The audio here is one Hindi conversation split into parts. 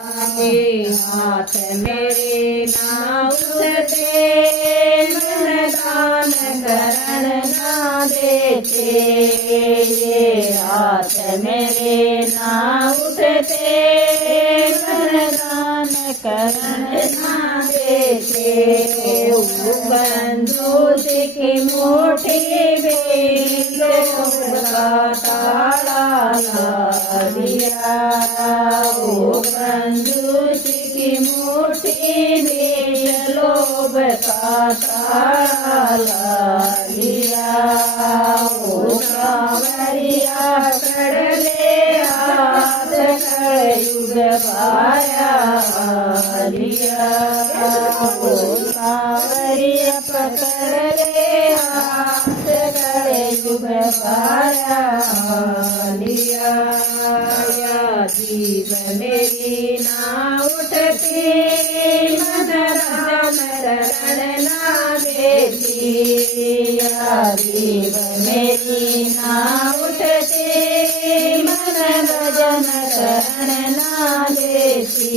ये हाथ मेरे ना उठते मन दान करण ना देते। ये हाथ मेरे ना उठते मन दान करण ना देते। बंधु की मोटी बेलों का ताला दिया। बंधु की मोटी बेलों का ताला दिया। कांवरिया कर ले हाथ कलयुग पाया लिया। कांवरिया पकड़ ले हाथ कलयुग पाया लिया। जीव मेरी ना उठती मन मरण ना देती। जीव मेरी ना उठती मन भजन शरण ना देती।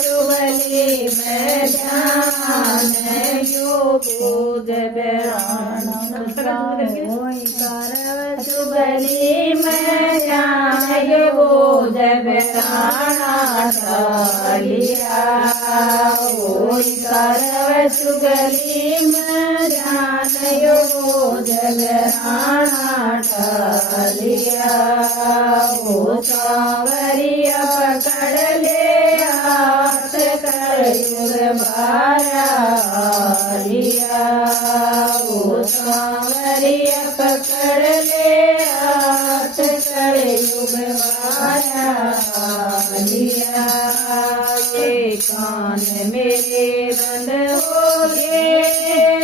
सुबली मैं ध्यान योग सुबली मैं ध्यान योग लिया। करव सुगली मैं ध्यान योग लिया। कांवरिया पकड़ ले हाथ कलयुग पाया लिया। कांवरिया पकड़ ले हाथ कलयुग पाया लिया। ये कान मेरे बंद हो गए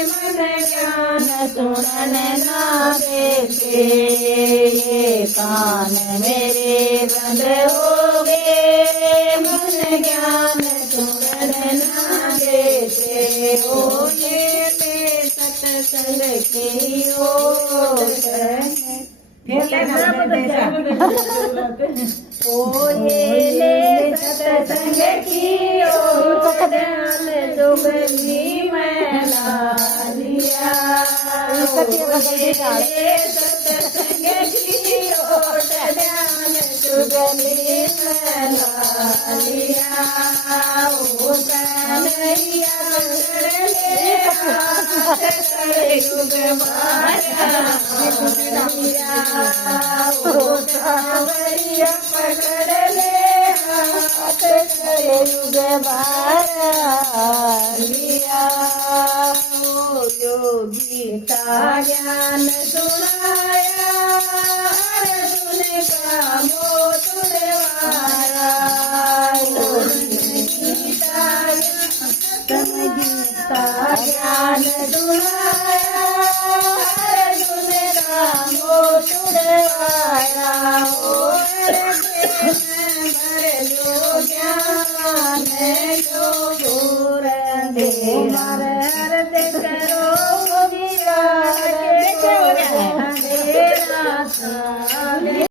मन ज्ञान सुनन ना देते। ये कान मेरे बंद हो गए मन ज्ञान सुनन ना देते। ओ ये सत्संग की ओर सत्संग की ओर ध्यान सुगली मैं ला लिया। सत्संग की ओर ध्यान सुगली मैं ला लिया। कन्हैया पकड़ ले हाथ कलयुग माया लिया। कांवरिया पकड़ ले हाथ कलयुग माया लिया। योगी का ज्ञान सुनाया अर्जुन का मोह तुड़वाया। गीता ज्ञान सुनाया अर्जुन का मोह तुड़वाया। भर ज्ञान जो गुर हर करो